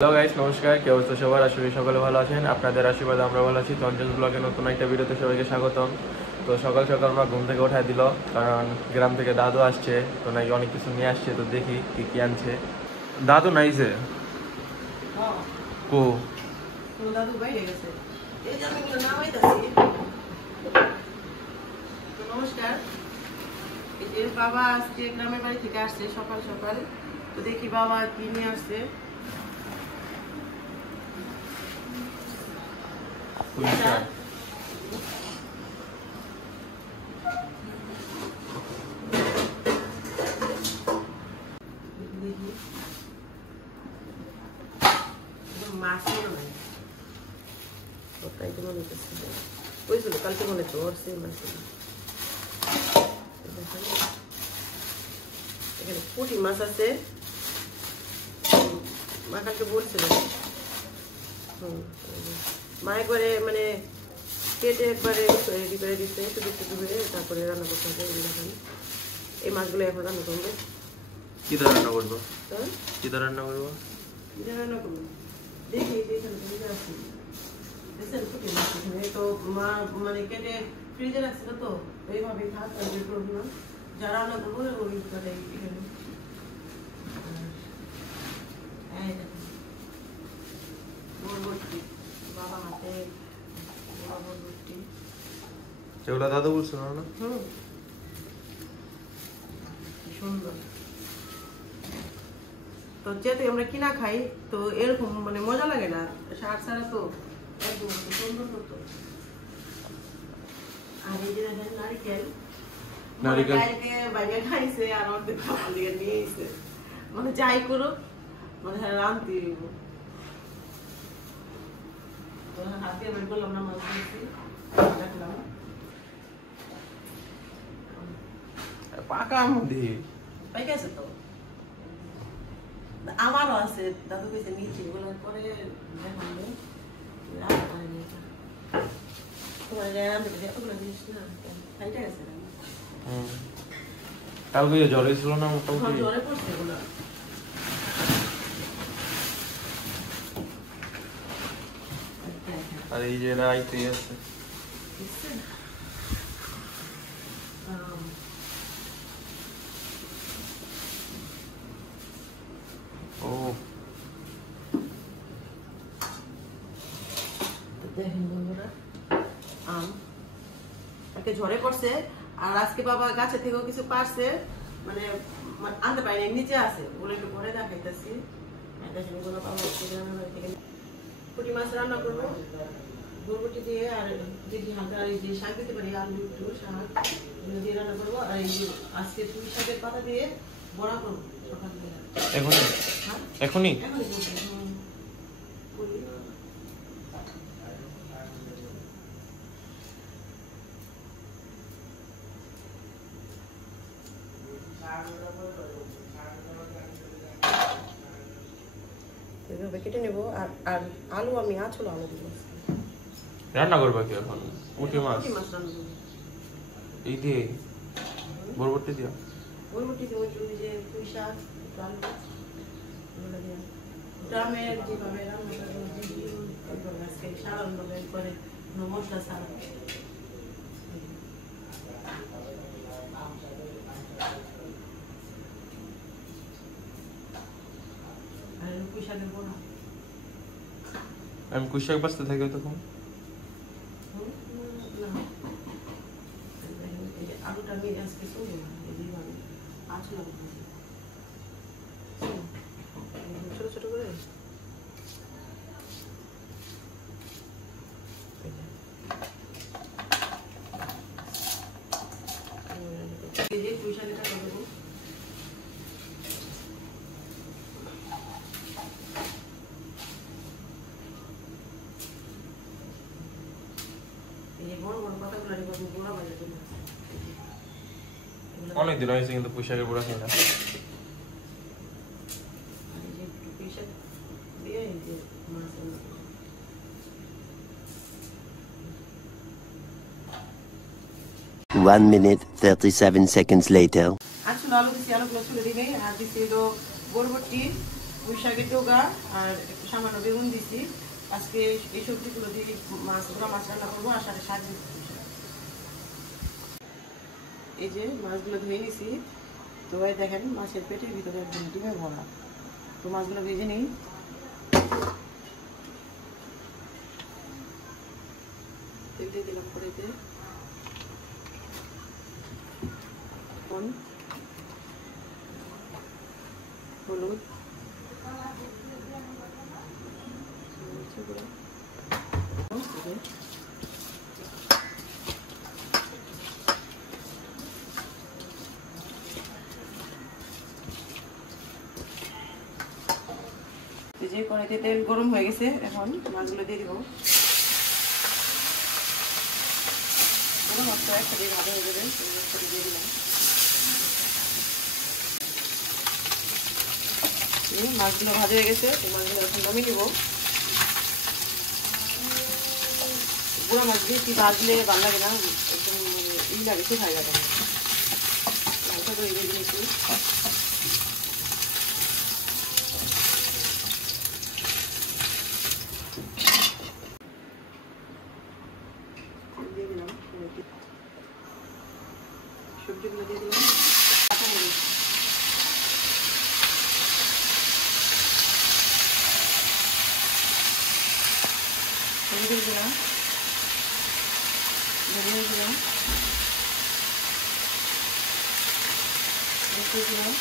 Hello guys, নমস্কার। কি অবস্থা সবার? আশা করি সকলে ভালো আছেন। আপনাদের আশীর্বাদে আমরা ভালো আছি। চঞ্চল ব্লগে নতুন একটা ভিডিওতে সবাইকে স্বাগতম। তো সকাল সকাল আমরা ঘুম থেকে উঠাই দিল, কারণ গ্রাম থেকে দাদু আসছে, তো নাকি অনেক কিছু নিয়ে আসছে। তো দেখি কি কি আনছে। দাদু নাইছে কো দাদু বাইরে গেছে। এই যে আমি এগুলো নামাইতেছি। তো নমস্কার। এই যে বাবা আজকে গ্রামের বাড়ি থেকে আসছে সকাল সকাল। তো দেখি বাবা কি নিয়ে আসছে। মাছই নয়, তো মনে করছে ওই ছিল কালকে মনে করছে মাছ। এখানে পুঁটি মাছ আছে, মা কালকে বলছিল। মা একবারে মানে কেটে একবারে রেডি করে দিচ্ছে, শুধু শুধু হয়ে তারপরে রান্না করতে হবে। এই মাছগুলো এখন রান্না করবো। কি ধর রান্না করবো? কি ধর রান্না করবো? রান্না করবো দেখি আছে পুঁটি মাছ। তো মা মানে কেটে ফ্রিজে রাখছিল, তো এইভাবে থাক না। যা রান্না করবো ওই এখানে বাবা হাতে সেগুলো দাদু বলছিল না? সুন্দর। তো যেহেতু আমরা কিনা খাই, তো এরকম মানে মজা লাগে না, সার ছাড়া তো একদম সুন্দর হতো। আর এই যে দেখেন নারিকেল, বাইরে খাইছে আর অর্ধেক খাবার দিকে নিয়ে এসে, মানে যাই করুক মানে রান্তি হাতে বের করলাম না, মাছ রাখলাম পাকা মুদি পাইকে আছে। তো আমারও আছে, দাদু কেছে নিয়েছি, ওগুলো পরে দেখাবো। তোমার এতগুলো জিনিস না খাইতে গেছে। কালকে জ্বর হয়েছিল না? মোটামুটি জ্বরে পড়ছে এগুলো। আর এই যে আইতে আছে। ও দেখেন বন্ধুরা, আম আজকে ঝরে পড়ছে। আর আজকে বাবা গাছে থেকেও কিছু পারছে, মানে আনতে পারিনি, নিচে আছে, ওগুলো একটু ভরে দেখাইতেছি। পুঁটি মাছ রান্না করবো বরবটি দিয়ে, আর যদি হালকা এই যে শাক দিতে পারি, আলু একটু শাক দিয়ে রান্না করবো। আর এই যে আজকে পুঁটি শাকের পাতা দিয়ে বড়া করবো সকালবেলা। এখনই এখনই এভাবে কেটে নেবো। আর আর আলু আমি আছলো আলু দিব। রান্না করবা কি এখন? পুঁটি মাছ রান্না করবো এই দিয়ে বরবটি দিয়া। বরবটি দিয়ে ওই যে পুঁই শাক আলু এগুলো দিয়ে গ্রামের যেভাবে রান্না করবো, আজকে সাধারণ ভাবে করে কোনো মশলা ছাড়া। আর পুঁই শাকের বোনা আমি কুশাক বাঁচতে থাকি তখন। আলুটা আমি আজকে চলবো না, এইভাবে আছলাম ছোট ছোট করে। এই যে পুঁই শাকটা করবো। অনেকদিন হয়েছে কিন্তু পুঁইশাকের বড়া খাই না। One minute, 37 seconds later. আলু দিছি, আলুগুলো ছুলে দিবে। আর দিছি বরবটি, পুঁই শাকের ডগা আর একটু সামান্য বেগুন দিচ্ছি। আজকে এই সবজিগুলো দিয়ে মাছগুলো মাছ রান্না করবো আর সাথে শাক দিচ্ছি। এই যে মাছগুলো ধুয়ে নিছি, তো ভাই দেখেন মাছের পেটের ভিতরে একদম ডিমে ভরা। তো মাছগুলো ভেজে নিই। তেল দিয়ে দিলাম কড়াইতে, হলুদ, যে কড়াইতে তেল গরম হয়ে গেছে, এখন মাছগুলো দিয়ে দিব। মাছটা একসাথে ভালো হয়ে যাবে, দিয়ে দিলাম। মাছগুলো ভাজা হয়ে গেছে, মাছগুলো এখন নামিয়ে নিব। পুরো মাছ বেশি ভাজলে ভালো লাগে না, একদম ই লাগে, শুকাই লাগে। মাছটা ধরে দিয়ে দিয়েছি। দিয়ে দিলাম সবজিগুলো, দিয়ে দিলাম কাঁচামরিচ, হলুদ দিলাম, ধনিয়া দিলাম, দিলাম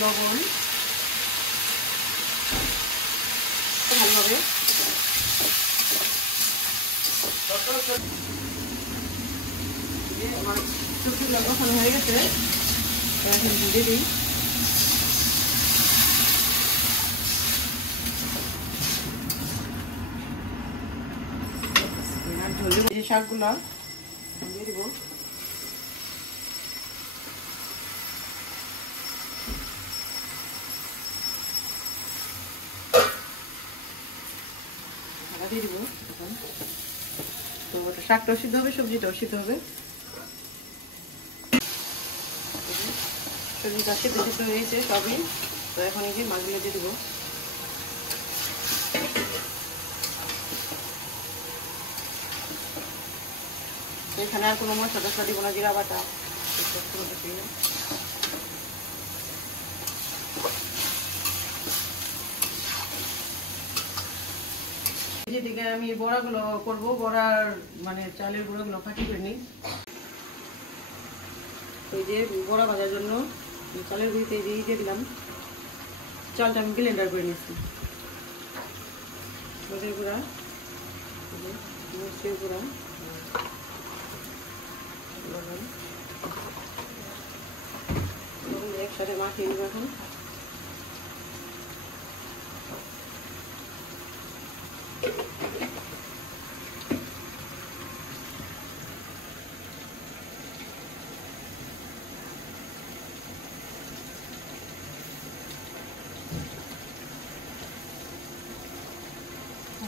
লবণ, ভালোভাবে আমার সবজিগুলো কষানো হয়ে গেছে, এখন দিয়ে দিই। যে শাকগুলো দিয়ে দিব। দিয়ে দিব এখন। তো শাকটাও সিদ্ধ হবে, সবজিটাও সিদ্ধ হবে। সবজিটা সিদ্ধ সিদ্ধ হয়েছে সবই। তো এখন এই যে মাছগুলো দিয়ে দেবো। এখানে আর কোনো মশলা টসলা দিব না, জিরা বাটা যেদিকে আমি বড়াগুলো করবো, বড়ার মানে চালের গুঁড়োগুলো ফাঁকি করে নিই। এই যে বড়া ভাজার জন্য চালের গুঁড়িতে দিয়ে দিলাম। চালটা আমি ব্লেন্ডার করে নিচ্ছি। মরিচের গুঁড়া, মরিচের গুঁড়া, লবণ, একসাথে মাখিয়ে নেব এখন।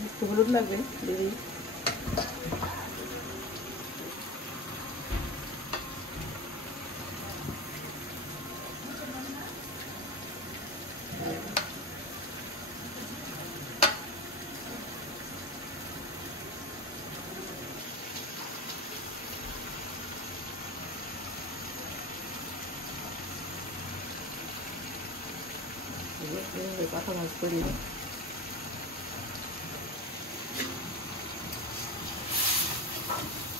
একটু হলুদ লাগবে, দিদি। পাতা ভাজ করে নিব।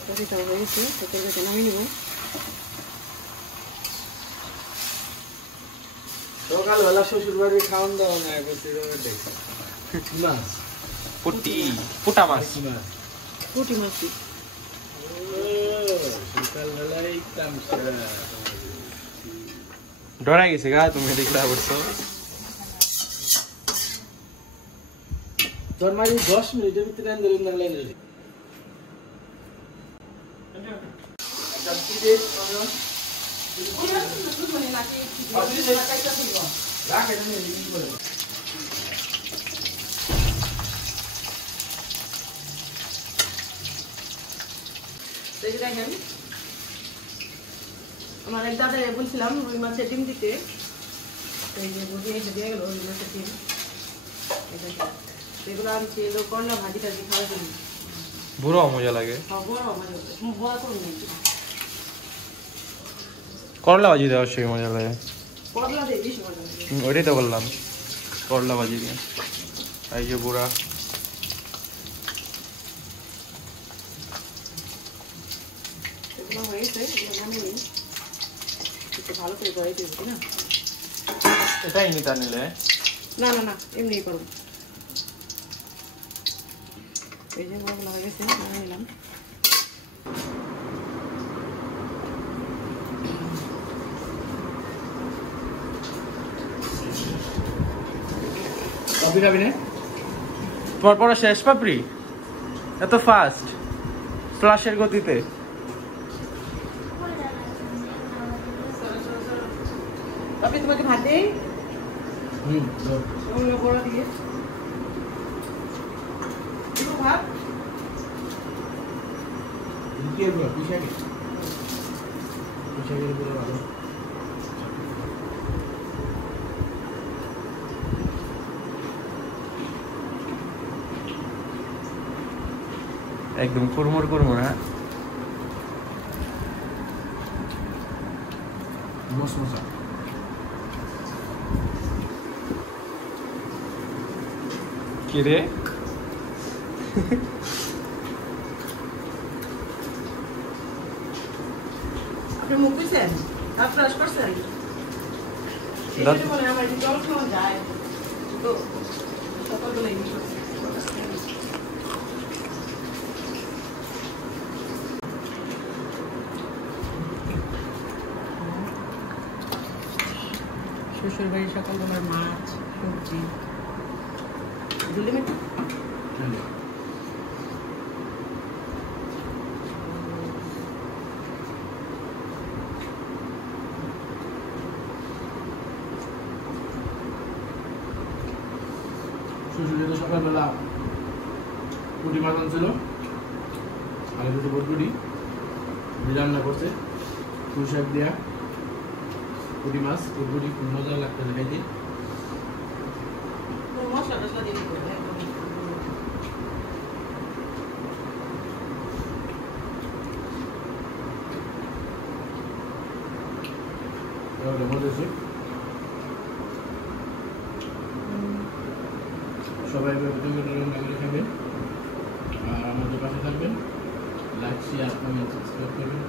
তরকারিটাও হয়ে গেছে, তরকারিটা নামিয়ে নিব। সকালবেলা শ্বশুর বাড়ি খাওয়ান দাওয়া না, মাছ পুটা মাছ, পুঁটি মাছ সকালবেলায় ডরা গেছে গা তুমি দেখলা বলছো। তোর মাঝে 10 মিনিটের ভিতরে আন্দোলন না লাইন দেখেন, আমার এক দাদা বলছিলাম রুই মাছের ডিম দিতে, এই যে বুঝিয়ে এসে দিয়ে গেলো ওই মাছের ডিম এগুলো আনছি এগুলো করলা ভাজি টাজি খাওয়ার জন্য বুড়ো মজা লাগে। বড় মানে বড় করে নেই করলা ভাজি দেওয়ার সেই মজা লাগে। করলা দিয়ে বেশি মজা লাগে। ওইটাই তো বললাম, করলা ভাজি দিয়ে। এই যে বুড়া এগুলো হয়েছে এগুলো নামিয়ে নিই একটু ভালো করে গড়াই দেবো না এটাই নিতা নিলে না না না এমনি করবো এই যে বড়গুলো হয়ে গেছে নামিয়ে নিলাম কফি খাবি না? তোমার পড়া শেষ পাপড়ি? এত ফাস্ট ফ্লাশের গতিতে? আপনি তোমাকে ভাত দেই ধর। ওগুলো বড়া দিয়ে একটু ভাত কি করবো? পিশাকে পুরো ভালো। একদম কুরমুর কুরমুর। হ্যাঁ মশমশা। কি রে? আপনি মুখ বুঝছেন হাত ব্রাশ করছেন দাঁত- বলে আমার জল খাওয়া যায় তো সকালবেলা ইউজ করছি শ্বশুর বাড়ি সকালবেলার মাছ সবজি দিলে মেটে শ্বশুরের সকালবেলা পুঁটি মাছ আনছিল, আলু দুটো বটবুটি রান্না করছে, পুঁই শাক দেওয়া পুঁটি মাছ বটবুটি, খুব মজা লাগতেছে খাইতে। মশলা টসলা দিয়ে দিতে হবে তাহলে মজা হয়েছে। সবাই টমেটো রান্না করে খাবেন আর আমাদের পাশে থাকবেন, লাইক শেয়ার কমেন্ট সাবস্ক্রাইব করবেন।